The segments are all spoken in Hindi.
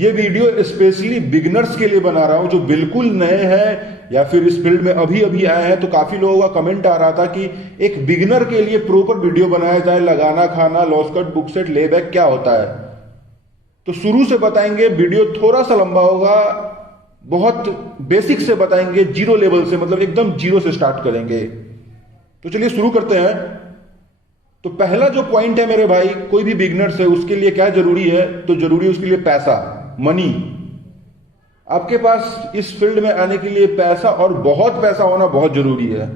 ये वीडियो स्पेशली बिगिनर्स के लिए बना रहा हूं जो बिल्कुल नए हैं या फिर इस फील्ड में अभी अभी आए हैं। तो काफी लोगों का कमेंट आ रहा था कि एक बिगिनर के लिए प्रॉपर वीडियो बनाया जाए, लगाना खाना, लॉस कट, बुक सेट, लेबैक क्या होता है। तो शुरू से बताएंगे, वीडियो थोड़ा सा लंबा होगा, बहुत बेसिक से बताएंगे, जीरो लेवल से, मतलब एकदम जीरो से स्टार्ट करेंगे। तो चलिए शुरू करते हैं। तो पहला जो पॉइंट है मेरे भाई, कोई भी बिगिनर्स है उसके लिए क्या जरूरी है, तो जरूरी है उसके लिए पैसा, मनी। आपके पास इस फील्ड में आने के लिए पैसा, और बहुत पैसा होना बहुत जरूरी है।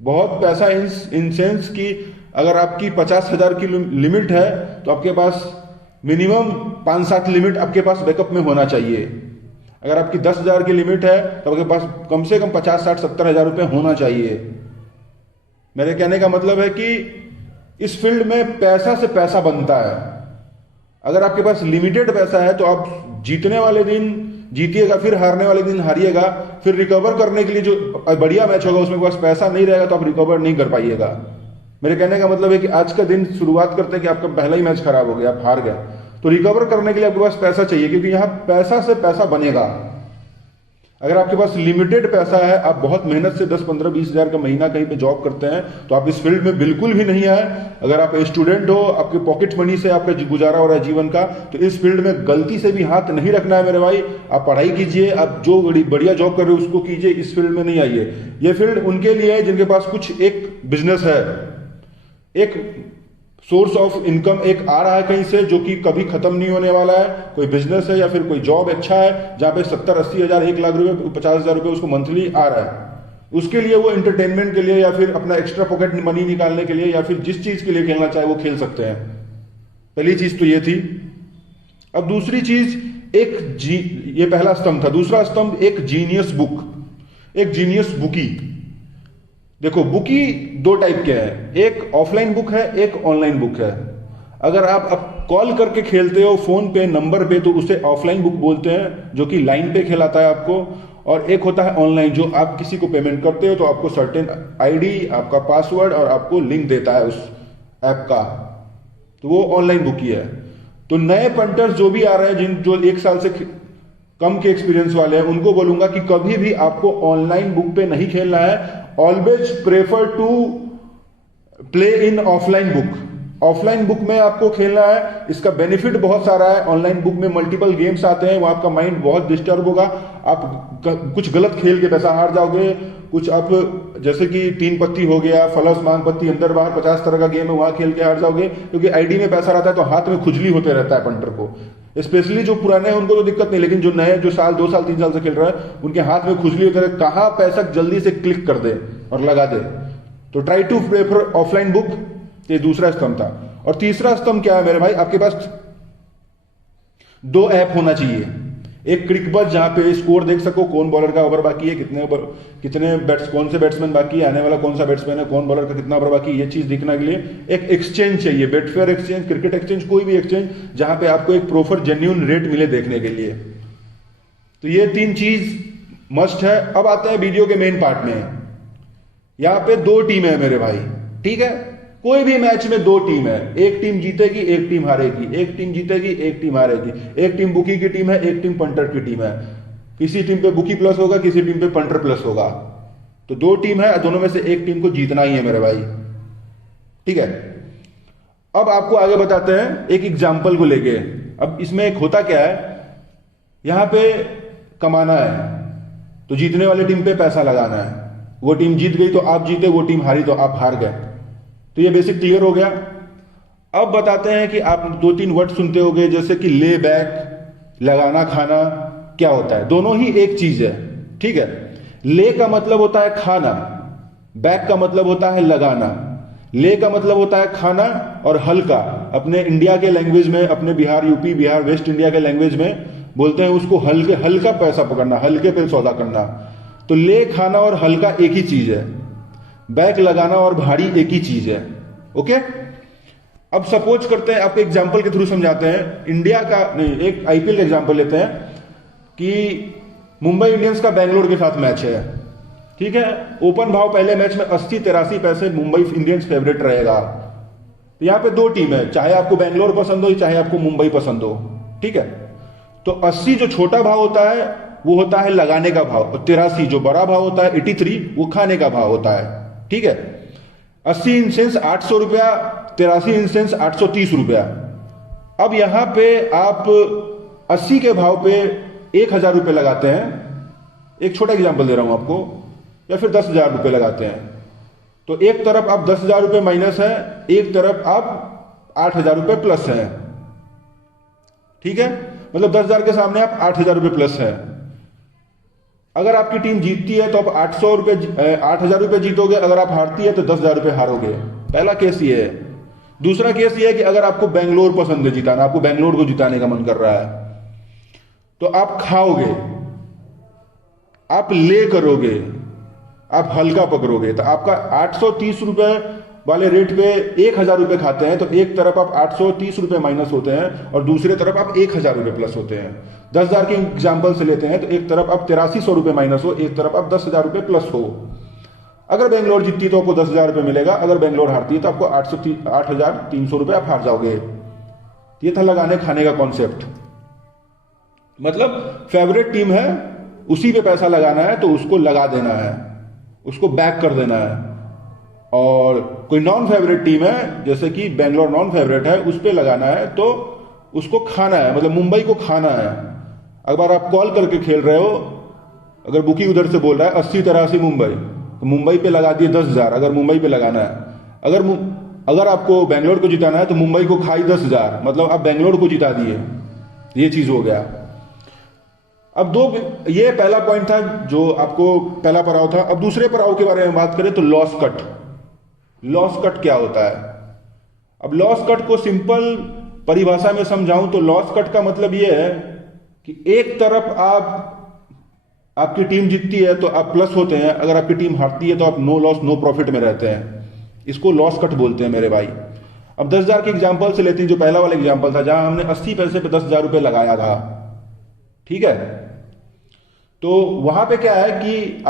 बहुत पैसा इन सेंस कि अगर आपकी 50,000 की लिमिट है तो आपके पास मिनिमम 5-7 लिमिट आपके पास बैकअप में होना चाहिए। अगर आपकी 10,000 की लिमिट है तो आपके पास कम से कम 50-60-70 हज़ार रुपये होना चाहिए। मेरे कहने का मतलब है कि इस फील्ड में पैसा से पैसा बनता है। अगर आपके पास लिमिटेड पैसा है तो आप जीतने वाले दिन जीतिएगा, फिर हारने वाले दिन हारिएगा, फिर रिकवर करने के लिए जो बढ़िया मैच होगा उसमें पास पैसा नहीं रहेगा तो आप रिकवर नहीं कर पाइएगा। मेरे कहने का मतलब है कि आज का दिन शुरुआत करते हैं कि आपका पहला ही मैच खराब हो गया, आप हार गए, तो रिकवर करने के लिए आपके पास पैसा चाहिए, क्योंकि यहां पैसा से पैसा बनेगा। अगर आपके पास लिमिटेड पैसा है, आप बहुत मेहनत से 10-15-20 हज़ार का महीना कहीं पे जॉब करते हैं, तो आप इस फील्ड में बिल्कुल भी नहीं आए। अगर आप स्टूडेंट हो, आपके पॉकेट मनी से आपका गुजारा हो रहा है जीवन का, तो इस फील्ड में गलती से भी हाथ नहीं रखना है मेरे भाई। आप पढ़ाई कीजिए, आप जो बढ़िया जॉब कर रहे हो उसको कीजिए, इस फील्ड में नहीं आइए। ये फील्ड उनके लिए है जिनके पास कुछ एक बिजनेस है, एक सोर्स ऑफ इनकम एक आ रहा है कहीं से, जो कि कभी खत्म नहीं होने वाला है। कोई बिजनेस है या फिर कोई जॉब अच्छा है जहां पे 70-80 हज़ार, 1 लाख रुपए, 50 हज़ार रुपए उसको मंथली आ रहा है। उसके लिए वो एंटरटेनमेंट के लिए या फिर अपना एक्स्ट्रा पॉकेट मनी निकालने के लिए या फिर जिस चीज के लिए खेलना चाहे वो खेल सकते हैं। पहली चीज तो ये थी। अब दूसरी चीज, ये पहला स्तंभ था। दूसरा स्तंभ, एक जीनियस बुक, एक जीनियस बुकी। देखो, बुकी 2 टाइप के हैं, एक ऑफलाइन बुक है, एक ऑनलाइन बुक है। अगर आप कॉल करके खेलते हो फोन पे, नंबर पे, तो उसे ऑफलाइन बुक बोलते हैं, जो कि लाइन पे खिलाता है आपको। और एक होता है ऑनलाइन, जो आप किसी को पेमेंट करते हो तो आपको सर्टेन आईडी, आपका पासवर्ड और आपको लिंक देता है उस ऐप का, तो वो ऑनलाइन बुक ही है। तो नए पंटर्स जो भी आ रहे हैं, जो 1 साल से कम के एक्सपीरियंस वाले हैं, उनको बोलूंगा कि कभी भी आपको ऑनलाइन बुक पे नहीं खेलना है। Always prefer to play in offline book. Offline book में आपको खेलना है, इसका बेनिफिट बहुत सारा है। ऑनलाइन बुक में मल्टीपल गेम्स आते हैं, वहां आपका माइंड बहुत डिस्टर्ब होगा, आप कुछ गलत खेल के पैसा हार जाओगे। कुछ आप जैसे कि 3 पत्ती हो गया, फलस, मांग पत्ती, अंदर बाहर 50 तरह का गेम है, वहां खेल के हार जाओगे, क्योंकि आईडी में पैसा रहता है तो हाथ में खुजली होते रहता है पंटर को। स्पेशली जो पुराने हैं उनको तो दिक्कत नहीं, लेकिन जो नए, जो 2 साल 3 साल से खेल रहे हैं, उनके हाथ में खुजली होते रहता है, कहां पैसा जल्दी से क्लिक कर दे और लगा दे। तो try to prefer offline book. ये दूसरा स्तंभ था। और तीसरा स्तंभ क्या है मेरे भाई, आपके पास 2 ऐप होना चाहिए। एक क्रिकबज़, जहां पे स्कोर देख सको, कौन बॉलर का ओवर बाकी है, कितने कौन से बैट्समैन बाकी है, आने वाला कौन सा बैट्समैन है, कौन बॉलर का कितना ओवर बाकी है, ये चीज दिखने के लिए एक एक्सचेंज चाहिए। बेटफेयर एक्सचेंज, क्रिकेट एक्सचेंज, कोई भी एक्सचेंज जहां पे आपको एक प्रॉपर जेन्युइन रेट मिले देखने के लिए। तो ये 3 चीज मस्ट है। अब आते हैं वीडियो के मेन पार्ट में। यहां पे 2 टीम है मेरे भाई, ठीक है। कोई भी मैच में 2 टीम है, एक टीम जीतेगी, एक टीम हारेगी, एक टीम जीतेगी, एक टीम हारेगी। एक टीम बुकी की टीम है, एक टीम पंटर की टीम है। किसी टीम पे बुकी प्लस होगा, किसी टीम पे पंटर प्लस होगा। तो 2 टीम है, दोनों में से एक टीम को जीतना ही है मेरे भाई, ठीक है। अब आपको आगे बताते हैं एक एग्जाम्पल को लेके। अब इसमें एक होता क्या है, यहां पे कमाना है, तो जीतने वाली टीम पे पैसा लगाना है। वो टीम जीत गई तो आप जीते, वो टीम हारी तो आप हार गए। तो ये बेसिक क्लियर हो गया। अब बताते हैं कि आप 2-3 वर्ड सुनते होंगे, जैसे कि ले बैक, लगाना खाना, क्या होता है। दोनों ही एक चीज है, ठीक है। ले का मतलब होता है खाना, बैक का मतलब होता है लगाना। ले का मतलब होता है खाना, और हल्का अपने इंडिया के लैंग्वेज में, अपने Bihar, UP, Bihar, waste India के लैंग्वेज में बोलते हैं उसको हल्का पैसा पकड़ना, हल्के पे सौदा करना। तो ले, खाना और हल्का एक ही चीज है। बैक, लगाना और भारी एक ही चीज है, ओके। अब सपोज करते हैं, आपको एग्जांपल के थ्रू समझाते हैं। इंडिया का नहीं, एक आईपीएल का एग्जांपल लेते हैं कि मुंबई इंडियंस का बैंगलोर के साथ मैच है, ठीक है। ओपन भाव पहले मैच में 80-83 पैसे मुंबई इंडियंस फेवरेट रहेगा। तो यहां पे 2 टीम है, चाहे आपको बैंगलोर पसंद हो चाहे आपको मुंबई पसंद हो, ठीक है। तो 80 जो छोटा भाव होता है वो होता है लगाने का भाव, और 83 जो बड़ा भाव होता है 83 वो खाने का भाव होता है। ठीक है, 80 इंसेंस 800 रुपया, 83 इंसेंस 830 रुपया। अब यहां पे आप 80 के भाव पे 1000 रुपये लगाते हैं, एक छोटा एग्जांपल दे रहा हूं आपको, या फिर 10,000 रुपये लगाते हैं, तो एक तरफ आप 10,000 रुपये माइनस है, एक तरफ आप 8,000 रुपये प्लस है। ठीक है, मतलब 10,000 के सामने आप 8,000 रुपये प्लस है। अगर आपकी टीम जीतती है तो आप 8,000 रुपये जीतोगे, अगर आप हारती है तो 10,000 रुपये हारोगे। पहला केस ये है। दूसरा केस ये है कि अगर आपको बेंगलोर पसंद है जिताना, आपको बेंगलोर को जिताने का मन कर रहा है, तो आप खाओगे, आप ले करोगे, आप हल्का पकड़ोगे, तो आपका 830 रुपये वाले रेट पे 1,000 रुपये खाते हैं, तो एक तरफ आप 830 रुपये माइनस होते हैं और दूसरे तरफ आप 1,000 रुपये प्लस होते हैं। 10,000 के एग्जाम्पल से लेते हैं तो एक तरफ आप 8300 रुपये माइनस हो, एक तरफ आप 10,000 रुपये प्लस हो। अगर बेंगलोर जीतती तो आपको 10,000 रुपये मिलेगा, अगर बेंगलोर हारती है तो आपको 8,300 रुपये आप हार जाओगे। ये था लगाने खाने का कॉन्सेप्ट। मतलब फेवरेट टीम है, उसी पे पैसा लगाना है तो उसको लगा देना है, उसको बैक कर देना है। और कोई नॉन फेवरेट टीम है, जैसे कि बेंगलोर नॉन फेवरेट है, उस पर लगाना है तो उसको खाना है, मतलब मुंबई को खाना है। अगर आप कॉल करके खेल रहे हो, अगर बुकी उधर से बोल रहा है 80-83 मुंबई, तो मुंबई पे लगा दिए 10,000, अगर मुंबई पे लगाना है। अगर आपको बेंगलोर को जिताना है तो मुंबई को खाई 10,000, मतलब आप बेंगलोर को जिता दिए। ये चीज हो गया। अब ये पहला पॉइंट था जो आपको पहला पड़ाव था। अब दूसरे पड़ाव के बारे में बात करें तो लॉस कट। लॉस कट क्या होता है? अब लॉस कट को सिंपल परिभाषा में समझाऊं तो लॉस कट का मतलब यह है कि एक तरफ आपकी टीम जीतती है तो आप प्लस होते हैं, अगर आपकी टीम हारती है तो आप नो लॉस नो प्रॉफिट में रहते हैं। इसको लॉस कट बोलते हैं मेरे भाई। अब 10,000 के एग्जाम्पल से लेते हैं, जो पहला वाला एग्जाम्पल था जहां हमने 80 पैसे पे 10,000 रुपये लगाया था। ठीक है, तो वहां पे क्या है कि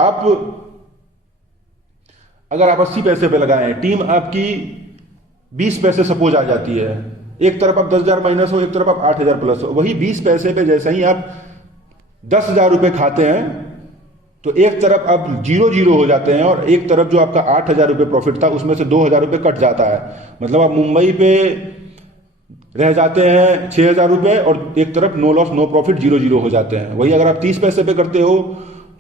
अगर आप 80 पैसे पे लगाएं, टीम आपकी 20 पैसे सपोज आ जाती है, एक तरफ आप 10,000 माइनस हो, एक तरफ आप 8,000 प्लस हो। वही 20 पैसे पे जैसे ही आप 10,000 रुपये खाते हैं तो एक तरफ आप 0-0 हो जाते हैं और एक तरफ जो आपका 8,000 रुपये प्रॉफिट था उसमें से 2,000 रुपये कट जाता है। मतलब आप मुंबई पे रह जाते हैं 6,000 रुपये और एक तरफ नो लॉस नो प्रॉफिट 0-0 हो जाते हैं। वही अगर आप 30 पैसे पे करते हो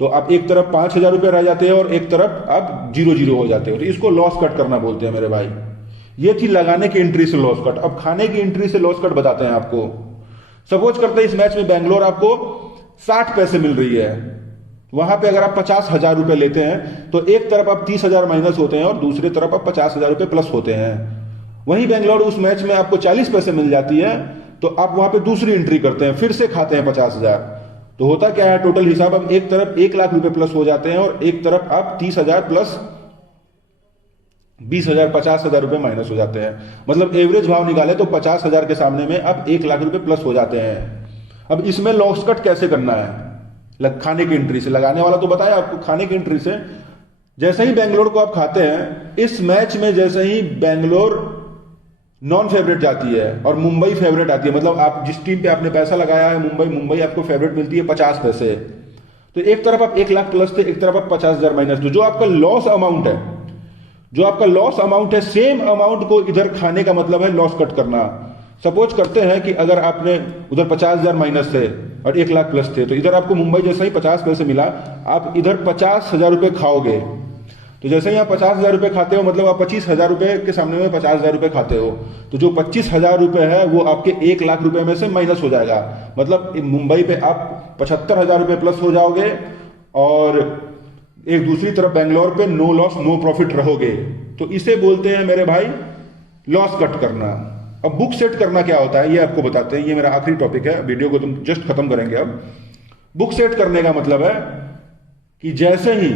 तो आप एक तरफ 5,000 रुपये रह जाते हैं और एक तरफ आप 0-0 हो जाते हो। तो इसको लॉस कट करना बोलते हैं मेरे भाई। ये थी लगाने की एंट्री से लॉस कट। अब खाने की एंट्री से लॉस कट बताते हैं आपको। सपोज करते हैं इस मैच में बेंगलोर आपको 60 पैसे मिल रही है, वहां पे अगर आप 50,000 रुपये लेते हैं तो एक तरफ आप 30,000 माइनस होते हैं और दूसरे तरफ आप 50,000 रुपये प्लस होते हैं। वहीं बेंगलोर उस मैच में आपको 40 पैसे मिल जाती है तो आप वहां पे दूसरी एंट्री करते हैं, फिर से खाते हैं 50,000। तो होता क्या है टोटल हिसाब, अब एक तरफ 1 लाख रुपए प्लस हो जाते हैं और एक तरफ आप 30,000 प्लस 20,000 50,000 रुपये माइनस हो जाते हैं। मतलब एवरेज भाव निकाले तो 50,000 के सामने में आप 1 लाख रुपए प्लस हो जाते हैं। अब इसमें लॉस कट कैसे करना है? खाने की एंट्री से। लगाने वाला तो बताया आपको, खाने की एंट्री से जैसे ही बेंगलोर को आप खाते हैं, इस मैच में जैसे ही बेंगलोर नॉन फेवरेट जाती है और मुंबई फेवरेट आती है, मतलब आप जिस टीम पे आपने पैसा लगाया है मुंबई आपको फेवरेट मिलती है 50 पैसे, तो एक तरफ आप 1 लाख प्लस थे, एक तरफ आप 50,000 माइनस। तो जो आपका लॉस अमाउंट है सेम अमाउंट को इधर खाने का मतलब है लॉस कट करना। सपोज करते हैं कि अगर आपने उधर 50,000 माइनस थे और 1 लाख प्लस थे, तो इधर आपको मुंबई जैसा ही 50 पैसे मिला, आप इधर 50,000 रुपये खाओगे। तो जैसे ही आप 50,000 रुपये खाते हो मतलब आप 25,000 रुपये के सामने में 50,000 रुपये खाते हो, तो जो 25,000 रुपये है वो आपके 1 लाख रुपये में से माइनस हो जाएगा। मतलब मुंबई पे आप 75,000 रुपये प्लस हो जाओगे और एक दूसरी तरफ बेंगलोर पे नो लॉस नो प्रॉफिट रहोगे। तो इसे बोलते हैं मेरे भाई लॉस कट करना। अब बुक सेट करना क्या होता है ये आपको बताते हैं, ये मेरा आखिरी टॉपिक है, वीडियो को तुम जस्ट खत्म करेंगे। अब बुक सेट करने का मतलब है कि जैसे ही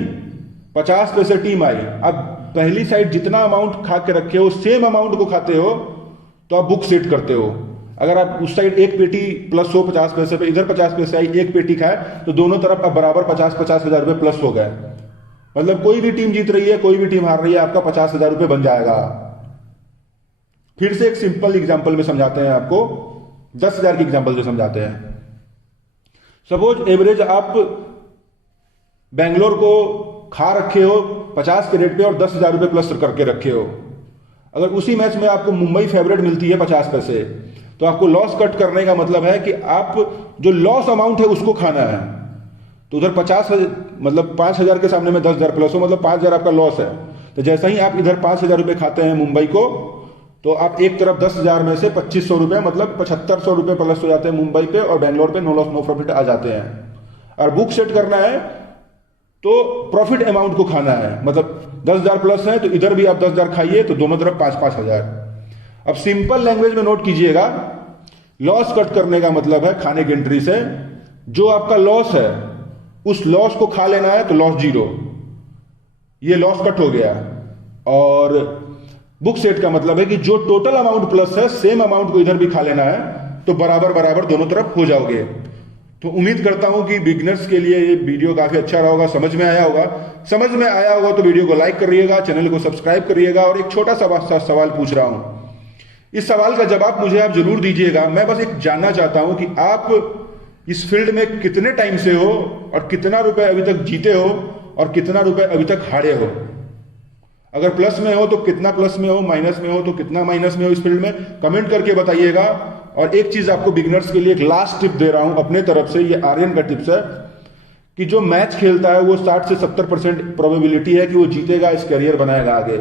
50 पैसे टीम आई, अब पहली साइड जितना अमाउंट खा के रखे हो सेम अमाउंट को खाते हो तो आप बुक सेट करते हो। अगर आप उस साइड एक पेटी प्लस हो 50 पैसे पे, इधर 50 पैसे आई, एक पेटी खाए, तो दोनों तरफ अब बराबर 50,000 रुपये प्लस हो गए। मतलब कोई भी टीम जीत रही है कोई भी टीम हार रही है, आपका 50,000 रुपये बन जाएगा। फिर से एक सिंपल एग्जांपल में समझाते हैं आपको, 10,000 की एग्जांपल से समझाते हैं। सपोज एवरेज आप बैंगलोर को खा रखे हो 50 के रेट पे और 10,000 रुपये प्लस करके रखे हो, अगर उसी मैच में आपको मुंबई फेवरेट मिलती है 50 पैसे, तो आपको लॉस कट करने का मतलब है कि आप जो लॉस अमाउंट है उसको खाना है। तो उधर 50,000 मतलब 5,000 के सामने में 10,000 प्लस हो, मतलब 5,000 आपका लॉस है। तो जैसे ही आप इधर 5,000 रुपये खाते हैं मुंबई को, तो आप एक तरफ 10,000 में से 2,500 रुपये मतलब 7,500 रुपये प्लस हो जाते हैं मुंबई पे, और बैंगलोर पे नो लॉस नो प्रॉफिट आ जाते हैं। और बुक सेट करना है तो प्रॉफिट अमाउंट को खाना है, मतलब 10,000 प्लस है तो इधर भी आप 10,000 खाइए, तो दोनों तरफ 5,000। अब सिंपल लैंग्वेज में नोट कीजिएगा, लॉस कट करने का मतलब है खाने की एंट्री से जो आपका लॉस है उस लॉस को खा लेना है, तो लॉस 0, ये लॉस कट हो गया। और बुक सेट का मतलब है कि जो टोटल अमाउंट प्लस है सेम अमाउंट को इधर भी खा लेना है, तो बराबर बराबर दोनों तरफ हो जाओगे। तो उम्मीद करता हूं कि बिगनर्स के लिए ये वीडियो काफी अच्छा रहा होगा, समझ में आया होगा। समझ में आया होगा तो वीडियो को लाइक करिएगा, चैनल को सब्सक्राइब करिएगा। और एक छोटा सा सवाल पूछ रहा हूं, इस सवाल का जवाब मुझे आप जरूर दीजिएगा। मैं बस एक जानना चाहता हूं कि आप इस फील्ड में कितने टाइम से हो और कितना रुपए अभी तक जीते हो और कितना रुपए अभी तक हारे हो। अगर प्लस में हो तो कितना प्लस में हो, माइनस में हो तो कितना माइनस में हो इस फील्ड में, कमेंट करके बताइएगा। और एक चीज आपको बिगनर्स के लिए एक लास्ट टिप दे रहा हूं अपने तरफ से, ये आर्यन का टिप्स है कि जो मैच खेलता है वो 60 से 70% प्रोबेबिलिटी है कि वो जीतेगा, इस करियर बनाएगा आगे।